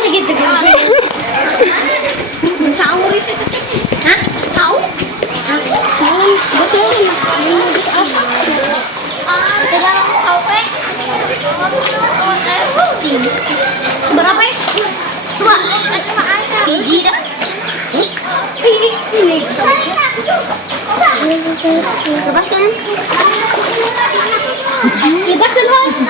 Sige, sige. Caw rin siya. Ha? Caw? Betul. Tidak caw pe. Berapa ya? Dua. Biji dah. Ini. Lepaskan. Lepaskan, Hon.